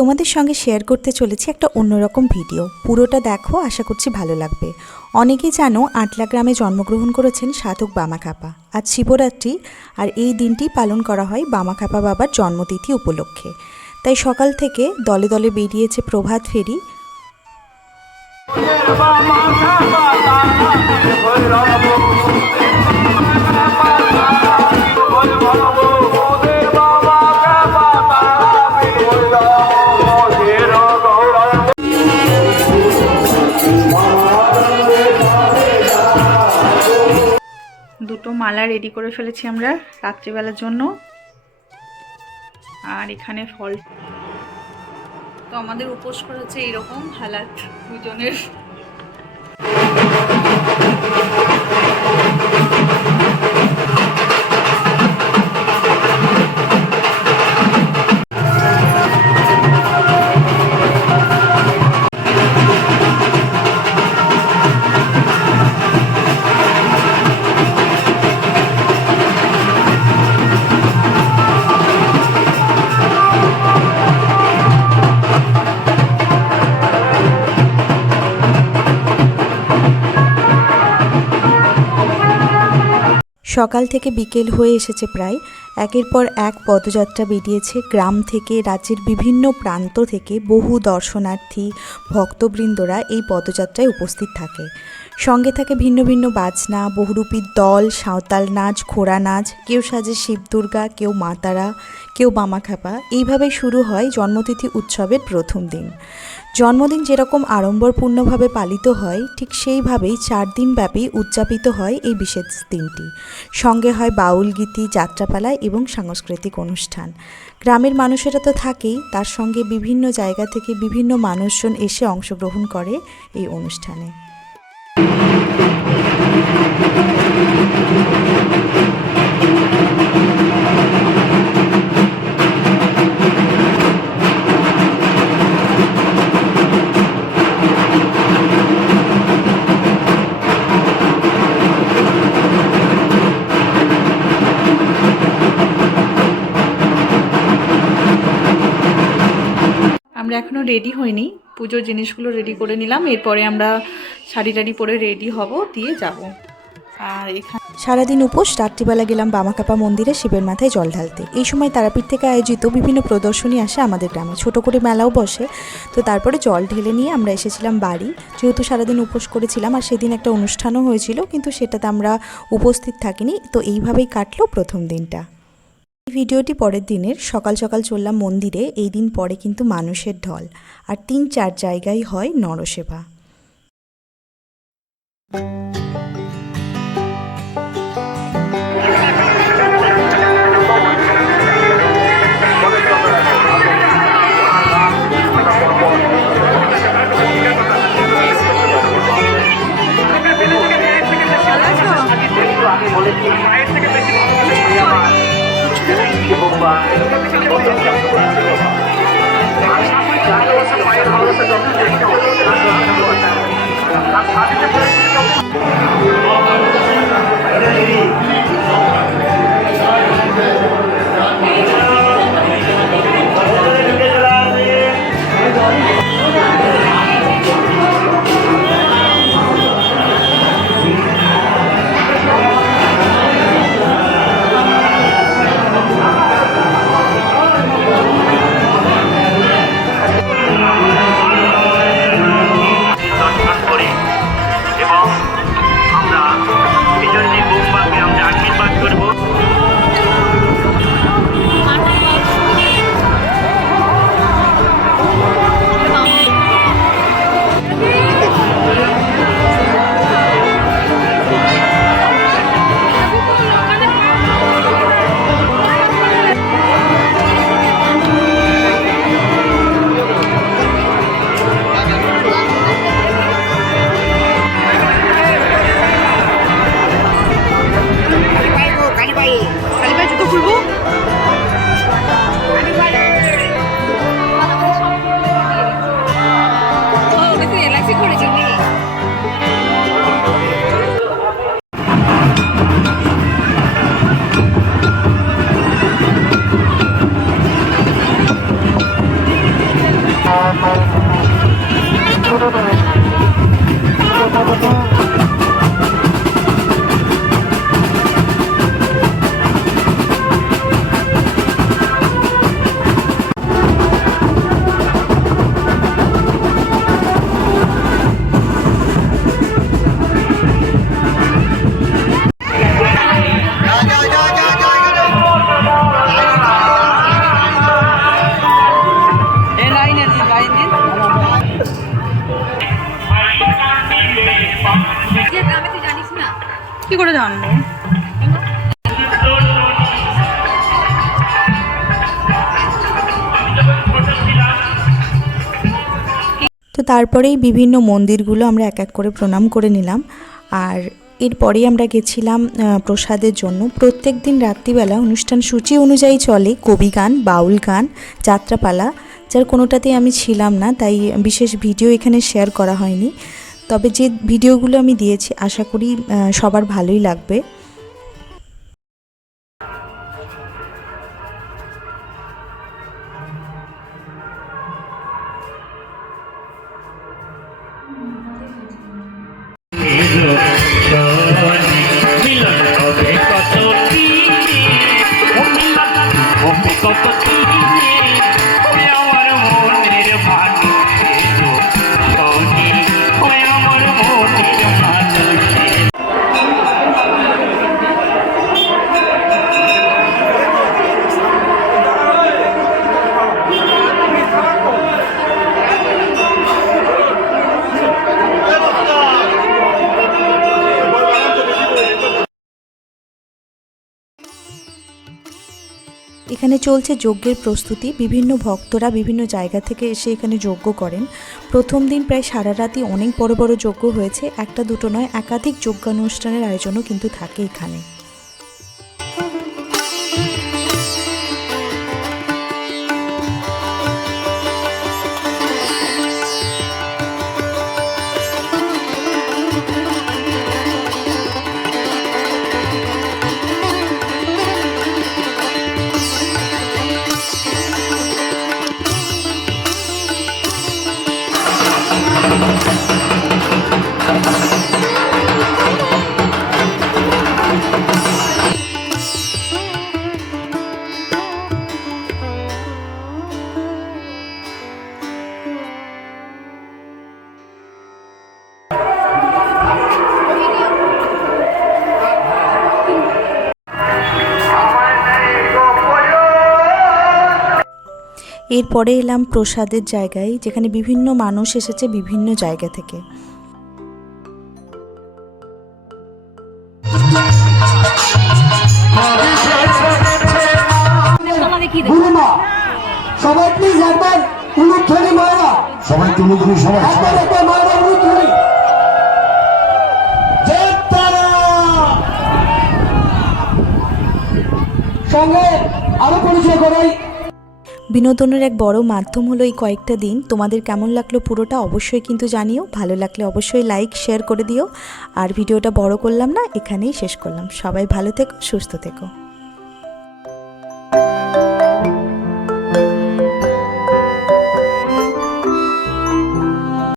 তোমাদের সঙ্গে শেয়ার করতে চলেছি একটা অন্যরকম ভিডিও পুরোটা দেখো, আশা করছি ভালো লাগবে। অনেকেই জানো, আটলা গ্রামে জন্মগ্রহণ করেছেন সাধক বামাখাপা আজ শিবরাত্রি, আর এই দিনটি পালন করা হয় বামাখাপা বাবার জন্মতিথি উপলক্ষে। তাই সকাল থেকে দলে দলে বেরিয়েছে প্রভাত ফেরি। মালা রেডি করে ফেলেছি আমরা রাত্রিবেলার জন্য। আর এখানে ফল। তো আমাদের উপোস করা হচ্ছে এইরকম হালাত দুজনের। সকাল থেকে বিকেল হয়ে এসেছে প্রায়। একের পর এক পদযাত্রা বেরিয়েছে গ্রাম থেকে, রাজ্যের বিভিন্ন প্রান্ত থেকে বহু দর্শনার্থী, ভক্তবৃন্দরা এই পদযাত্রায় উপস্থিত থাকে। সঙ্গে থাকে ভিন্ন ভিন্ন বাজনা বহুরূপীর দল, সাঁওতাল নাচ, ঘোড়া নাচ, কেউ সাজে শিবদুর্গা কেউ মাতারা কেউ বামাখাপা এইভাবে শুরু হয় জন্মতিথি উৎসবের প্রথম দিন। জন্মদিন যেরকম আড়ম্বরপূর্ণভাবে পালিত হয়, ঠিক সেইভাবেই চার দিন ব্যাপী উদযাপিত হয় এই বিশেষ দিনটি। সঙ্গে হয় বাউল গীতি, যাত্রাপালা এবং সাংস্কৃতিক অনুষ্ঠান। গ্রামের মানুষেরা তো থাকেই, তার সঙ্গে বিভিন্ন জায়গা থেকে বিভিন্ন মানুষজন এসে অংশগ্রহণ করে এই অনুষ্ঠানে। আমরা এখনও রেডি হইনি। পুজোর জিনিসগুলো রেডি করে নিলাম। এরপরে আমরা শাড়ি টাড়ি পরে রেডি হব, দিয়ে যাব। আর এখানে সারাদিন উপোস, রাত্রিবেলা গেলাম বামাকাপা মন্দিরে শিবের মাথায় জল ঢালতে। এই সময় তারাপীঠ থেকে আয়োজিত বিভিন্ন প্রদর্শনী আসে আমাদের গ্রামে। ছোট করে মেলাও বসে। তো তারপরে জল ঢেলে নিয়ে আমরা এসেছিলাম বাড়ি। যেহেতু সারাদিন উপোস করেছিলাম, আর সেদিন একটা অনুষ্ঠানও হয়েছিল, কিন্তু সেটাতে আমরা উপস্থিত থাকিনি। তো এইভাবেই কাটলো প্রথম দিনটা। ভিডিওটি পরের দিনের সকাল সকাল চললাম মন্দিরে, এই দিন পরে কিন্তু মানুষের ঢল। আর তিন চার জায়গায় হয় নরসেবা। আর বলবো কি করে জানব? তো তারপরেই বিভিন্ন মন্দিরগুলো আমরা এক এক করে প্রণাম করে নিলাম। আর এরপরেই আমরা গেছিলাম প্রসাদের জন্য। প্রত্যেক দিন রাত্রিবেলা অনুষ্ঠান সূচি অনুযায়ী চলে কবি গান, বাউল গান, যাত্রাপালা, যার কোনোটাতেই আমি ছিলাম না, তাই বিশেষ ভিডিও এখানে শেয়ার করা হয়নি। তবে যে ভিডিওগুলো আমি দিয়েছি আশা করি সবার ভালোই লাগবে। মিলন এখানে চলছে যজ্ঞের প্রস্তুতি। বিভিন্ন ভক্তরা বিভিন্ন জায়গা থেকে এসে এখানে যজ্ঞ করেন। প্রথম দিন প্রায় সারা রাতই অনেক বড় বড় যজ্ঞ হয়েছে। একটা দুটো নয়, একাধিক যজ্ঞানুষ্ঠানের আয়োজনও কিন্তু থাকে এখানে। এরপরে এলাম প্রসাদের জায়গায় যেখানে বিভিন্ন মানুষ এসেছে বিভিন্ন জায়গা থেকে। চলো দেখি গুরুমা সবাই প্লিজ একবার উলুধ্বনি মায়েরা। সবাই তুলে সবাই সবাই একবার মায়েরা উলুধ্বনি। সঙ্গে আরও পরিচয় করাই। বিনোদনের এক বড় মাধ্যম হলো এই কয়েকটা দিন। তোমাদের কেমন লাগল পুরোটা অবশ্যই কিন্তু জানিও। ভালো লাগলে অবশ্যই লাইক শেয়ার করে দিও। আর ভিডিওটা বড় করলাম না, এখানেই শেষ করলাম। সবাই ভালো থেকো, সুস্থ থেকো।